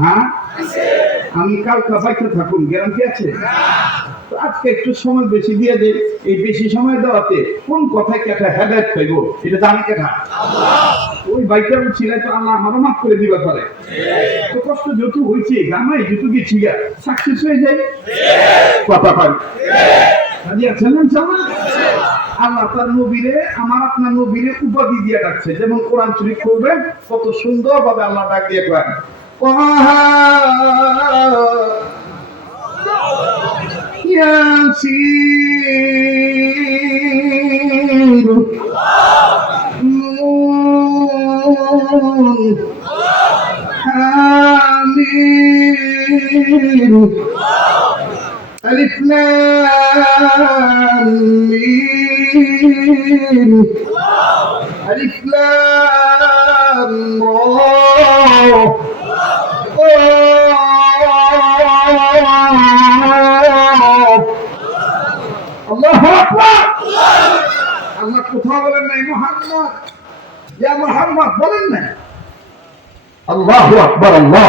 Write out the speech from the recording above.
হ্যাঁ, আমি কালকা বাইতে থাকুন, গ্যারান্টি আছে? তো আজকে একটু সময় বেশি দিয়ে দেয়, এই বেশি সময় দেওয়াতে কোন কথায় কেটা হেদায়ত পাইব এটা জানি কেটা ওই বাইকটা ছিলেন তো আল্লাহ আমারও মাফ করে দিবা পারে। তো কষ্ট যত হয়েছে গামাই যত গেছি সাকসেস হয়ে যায় কথা পাই রাজি আছেন ইনশাআল্লাহ। আল্লাহ তার নবীরে আমার আপনার নবীরে উপাধি দিয়ে ডাকছে, যেমন কোরআন শরীফ করবেন কত সুন্দর ভাবে আল্লাহ ডাক দিয়ে করেন ইয়াসিন নুন হামিম ألف لام ميم ألف لام را الله أكبر الله কোথাও বলেন নাই মুহাম্মদ ইয়া মুহাম্মদ বলেন না আল্লাহু আকবার আল্লাহ